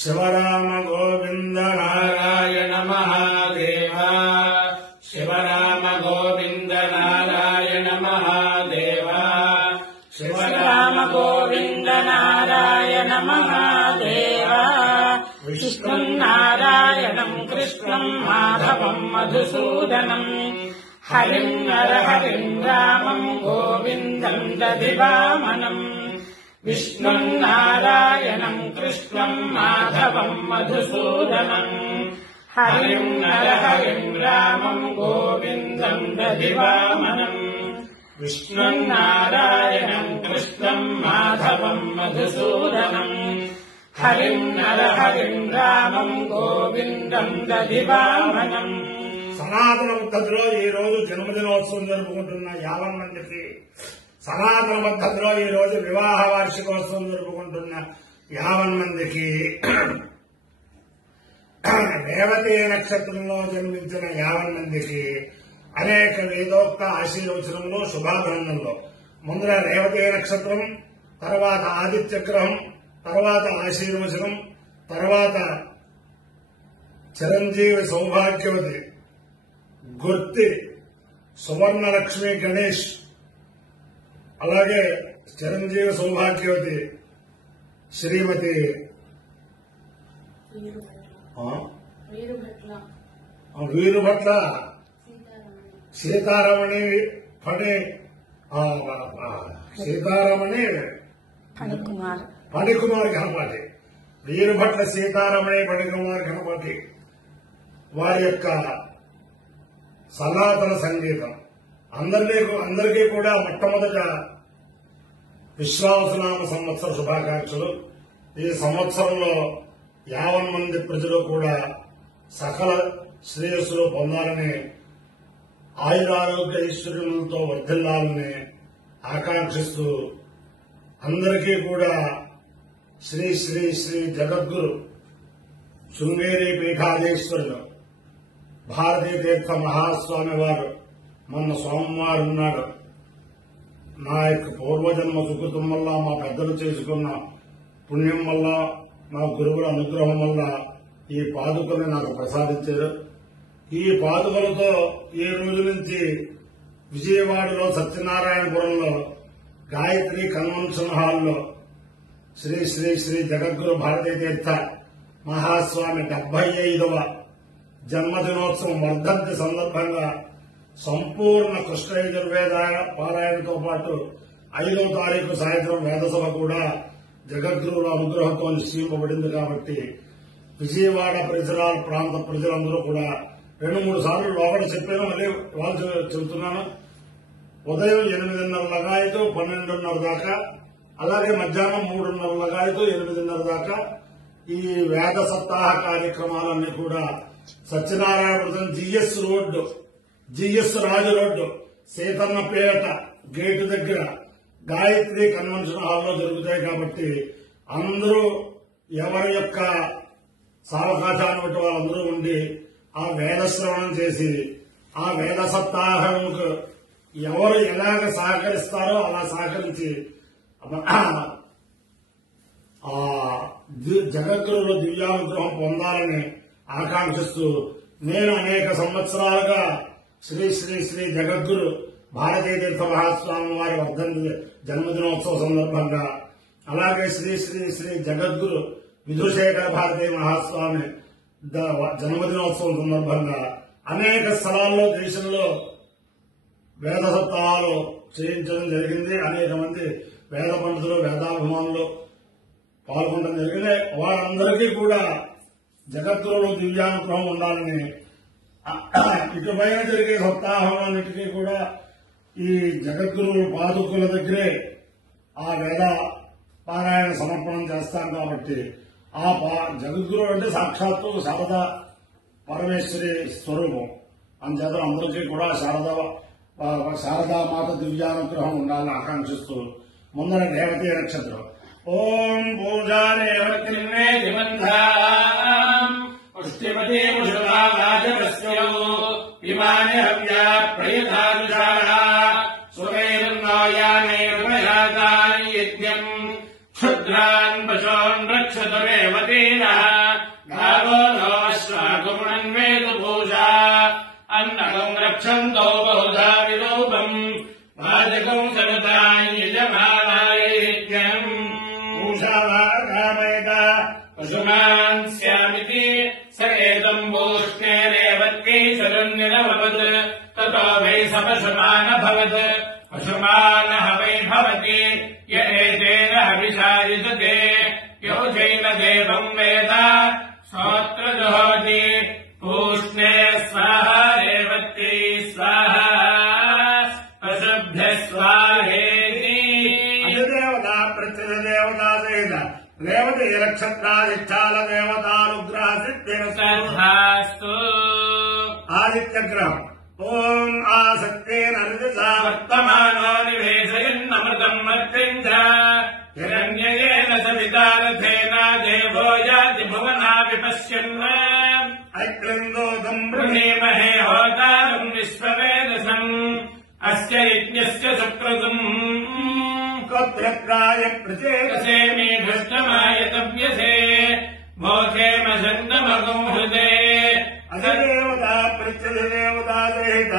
శివరామ గోవింద నారాయణ మహాదేవ శివరామ గోవింద నారాయణ మహాదేవ శివరామ గోవింద నారాయణ మహాదేవ విష్ణుం నారాయణం కృష్ణం మాధవం మధుసూదనం హరిం నరహరిం రామం గోవిందం దధివామనం విష్ణుం నారాయణం కృష్ణం మాధవం మధుసూదనం హరిం నరహరిం రామం గోవిందం దధివామనం విష్ణుం నారాయణం కృష్ణం మాధవం మధుసూదనం హరిం నరహరిం రామం గోవిందం దధివామనం. సనాతన పద్ధతిలో ఈ రోజు జన్మదినోత్సవం జరుపుకుంటున్న 50 మందికి, సనాతన పద్ధతిలో ఈ రోజు వివాహ వార్షికోత్సవం జరుపుకుంటున్న 50 మందికి, రేవతి నక్షత్రంలో జన్మించిన 50 మందికి అనేక వేదోక్త ఆశీర్వచనంలో శుభాభినందనలో ముందర రేవతి నక్షత్రం, తర్వాత ఆదిత్య గ్రహం, తర్వాత ఆశీర్వచనం, తర్వాత చిరంజీవి సౌభాగ్యవతి గుర్తి సువర్ణలక్ష్మి గణేష్, అలాగే చిరంజీవి సౌభాగ్యవతి శ్రీమతి వీరుభట్ల సీతారమణి ఫణికుమార్ ఘనపాటి, వీరుభట్ల సీతారమణి ఫణికుమార్ ఘనపాటి వారి యొక్క సనాతన సంగీతం అందరికీ కూడా మొట్టమొదట విశ్వావసనామ సంవత్సర శుభాకాంక్షలు. ఈ సంవత్సరంలో 50 మంది ప్రజలు కూడా సకల శ్రేయస్సులు పొందాలని, ఆయురారోగ్య ఐశ్వర్యములతో వర్ధిల్లాలని ఆకాంక్షిస్తూ అందరికీ కూడా శ్రీ శ్రీ శ్రీ జగద్గురు శృంగేరి పీఠాధీశ్వరులు భారతీ తీర్థ మహాస్వామి వారు మొన్న సోమవారం నాడు నా యొక్క పూర్వజన్మ సుకృతం వల్ల, మా పెద్దలు చేసుకున్న పుణ్యం వల్ల, మా గురువుల అనుగ్రహం వల్ల ఈ పాదుకల్ని నాకు ప్రసాదించారు. ఈ పాదుకలతో ఈ రోజు నుంచి విజయవాడలో సత్యనారాయణపురంలో గాయత్రి కన్వెన్షన్ హాల్లో శ్రీ శ్రీ శ్రీ జగద్గురు భారతీ తీర్థ మహాస్వామి 75వ జన్మదినోత్సవం వర్ధంతి సందర్భంగా సంపూర్ణ కృష్ణ యజుర్వేద పారాయణతో పాటు 5వ తారీఖు సాయంత్రం వేదసభ కూడా జగద్గురువుల అనుగ్రహంతో నిశ్చయింపబడింది. కాబట్టి విజయవాడ పరిసరాల ప్రాంత ప్రజలందరూ కూడా 2-3 సార్లు లోపల చెప్పాను, మళ్ళీ వాళ్ళు చెబుతున్నాను. ఉదయం 8:30 లగాయతో 12:30 దాకా, అలాగే మధ్యాహ్నం 3:30 లగాయతో 8:30 దాకా ఈ వేద సప్తాహ కార్యక్రమాలన్నీ కూడా సత్యనారాయణపురం జిఎస్ రాజు రోడ్డు సీతన్నపేట గేటు దగ్గర గాయత్రి కన్వెన్షన్ హాల్లో జరుగుతాయి. కాబట్టి అందరూ ఎవరి యొక్క సావకాశాన్ని బట్టి వాళ్ళందరూ ఉండి ఆ వేద శ్రవణం చేసి, ఆ వేద సప్తాహంకు ఎవరు ఎలాగ సహకరిస్తారో అలా సహకరించి ఆ జగద్గురువుల దివ్యానుగ్రహం పొందాలని ఆకాంక్షిస్తూ, నేను అనేక సంవత్సరాలుగా శ్రీ శ్రీ శ్రీ జగద్గురు భారతీ తీర్థ మహాస్వామి వారి వర్ధంతి జన్మదినోత్సవ సందర్భంగా, అలాగే శ్రీ శ్రీ శ్రీ జగద్గురు విధుశేఖర భారతీ మహాస్వామి జన్మదినోత్సవం సందర్భంగా అనేక స్థలాల్లో దేశంలో వేద సప్తాహాలు చేయించడం జరిగింది. అనేక మంది వేద పండితులు, వేదాభిమానులు పాల్గొనడం జరిగింది. వారందరికీ కూడా జగద్గురువులు దివ్యానుగ్రహం ఉండాలని, ఇటుపైన జరిగే సప్తాహాలన్నిటికీ కూడా ఈ జగద్గురువుల పాదుకుల దగ్గరే ఆ వేద పారాయణ సమర్పణం చేస్తాం. కాబట్టి ఆ జగద్గురువు అంటే సాక్షాత్తు శారదా పరమేశ్వరి స్వరూపం. అందుచేత అందరికీ కూడా శారదామాత దివ్యానుగ్రహం ఉండాలని ఆకాంక్షిస్తూ ముందర రేవతి నక్షత్రం. ఓం పూజా రేవతి పుష్టిమతి విమానే హవ్యా ప్రయధానుషాలా సురేర్నోయానే యజ్ఞం క్షుద్రాన్ పశోన్ రక్షతమేవ पतीनः गावो नो अश्वाकुमन्वेतु पूषा अन्नकम् रक्षन्तो बहुधा विरूपम् वाचकम् सनताय यजमानाय यज्ञम् पूषा वा कामयत पशुमान् स्यामिति स एतम् पूष्णेरेवत्यै शरण्यनभवत् ततो वै स पशुमानभवत् पशुमानः वै भवति य एतेन हविषायुजते यो चैन देवम् वेद सोऽत्र जुहोति पूष्णे स्वाहा रेवत्यै स्वाहा पशुभ्यः स्वाहेति अधिदेवता प्रत्यधिदेवता सहित रेवती नक्षत्राधिष्ठान देवतानुग्रह सिद्धिरस्तु आदित्यग्रहम् ओम आसक्तेन रजसा वर्तमानो निवेशयन्नमृतम् मर्त्यम् च हिरण्ययेन सविता रथेन देवो याति भुवना विपश्यन् ऐक्लन्दोदम् वृणीमहे होतारम् विश्ववेदसम् अस्य यज्ञस्य सुक्रतुम् गोत्रत्राय प्रचेतसे मे भ्रष्टमायतव्यसे मोक्षेम छन्दमगम् हृदे अधिदेवता प्रत्यधिदेवता सहित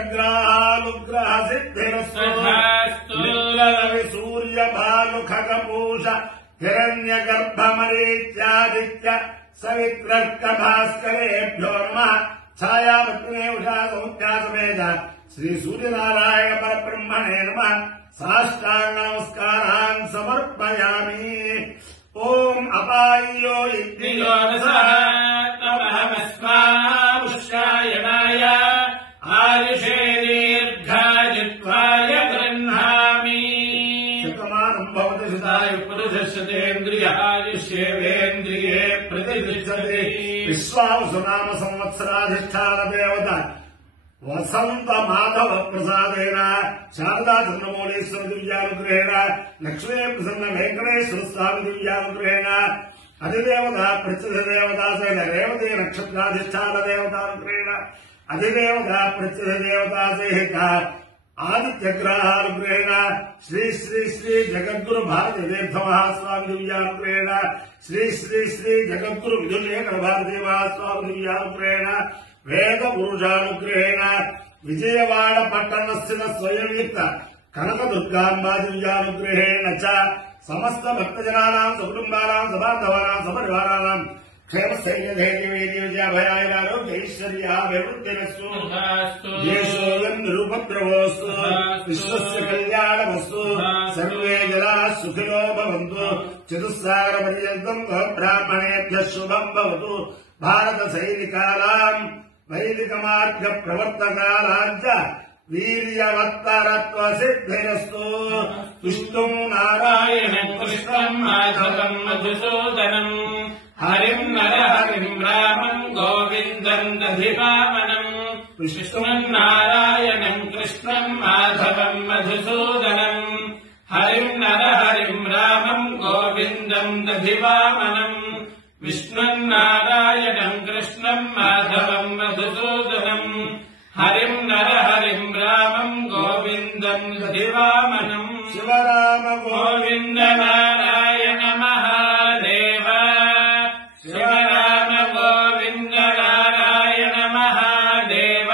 आदित्यग्रहानुग्रह सिद्धिरस्तु रवि सूर्य भानु खगपूष हिरण्यगर्भमरीच्यादित्य सवित्रर्क भास्करेभ्यो नमः छायापत्ने उषा समुद्यासमेध श्री सूर्यनारायण परब्रह्मणे नमः साष्टांग नमस्कारान् समर्पयामि ओम अपायो इन्द्रियो तमहमस्मापुष्यायणाय आयुषे दीर्घायुत्वाय गृह्णामि शतमानम् भवति शतायु पुरुषस्यतेन्द्रियायुष्येवेन्द्रिये प्रतिष्ठते विश्वावसु नाम संवत्सराधिष्ठान देवता वसंत माधव प्रसादेन शारदा चन्द्रमौळीश्वर दिव्यानुग्रहेण लक्ष्मी प्रसन्न वेंकटेश्वर स्वामी दिव्यानुग्रहेण अधिदेवता प्रत्यधिदेवता सहित रेवती नक्षत्राधिष्ठान देवतानुग्रहेण अधिदेवता प्रत्यधिदेवता सहित आदित्यग्रहानुग्रहेण श्री श्री श्री जगद्गुरु भारती तीर्थ महास्वामी दिव्यानुग्रहेण श्री श्री श्री जगद्गुरु विधुशेखर भारती महास्वामी दिव्यानुग्रहेण वेद पुरुषानुग्रहेण विजयवाड़ पट्टणस्य स्वयंयुक्त कनकदुर्गाम्बा दिव्यानुग्रहेण च समस्त भक्तजनानां सुकुटुम्बानां सबान्धवानां सपरिवाराणां क्षेमस्थैर्यधैर्यवीर्यविजयाभयारोग्यैश्वर्याभिवृद्धिरस्तु देशोऽयं निरुपद्रवोऽस्तु विश्वस्य कल्याणमस्तु सर्वे जनाः सुखिनो भवन्तु चतुस्सागरपर्यन्तम् ब्राह्मणेभ्यः शुभम् भवतु भारतसैनिकानाम् वैदिकमार्ग प्रवर्तकानाञ्च वीर्यवत्तरत्व सिद्धिरस्तु तुष्टुम् नारायणम् कृष्णम् माधवम् मधुसूदनम् हरिम् नरहरिम् रामम् गोविन्दम् दधिवामनम् विष्णुम् नारायणम् कृष्णम् माधवम् मधुसूदनम् हरिम् नरहरिम् रामम् गोविन्दम् दधिवामनम् विष्णुम् नारायणम् कृष्णम् माधवम् मधुसूदनम् हरिम् नरहरिम् रामम् गोविन्दम् दधिवामनम् शिवराम गोविन्द नारायण महादेव शिवराम गोविन्द नारायण महादेव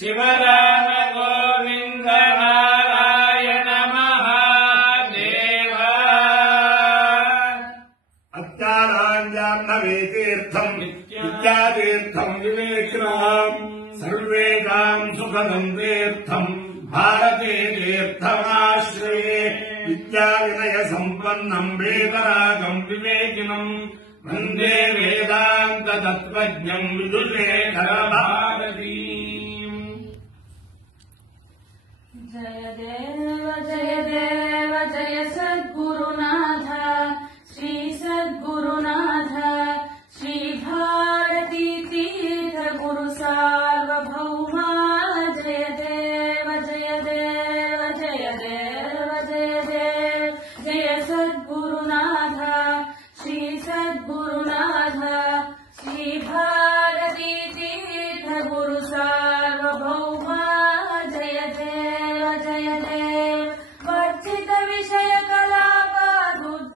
शिवराम गोविन्द नारायण महादेव अत्याराञ्जाह्नवीतीर्थम् विद्यातीर्थम् विवेकिनाम् सर्वेदाम् सुखदम् तीर्थम् भारती तीर्थमाश्रये विद्याविनय सम्पन्नम् वेदरागम् विवेकिनम् वन्दे वेदान्त तत्त्वज्ञम् विदुषेखर भारतीम्। जय देव जय सद्गुरुनाथ श्री सद्गुरुनाथ श्री भारती तीर्थ गुरु सार्वभौमा जय देव जय देव जय देव जय देव जय सद्गुरुनाथ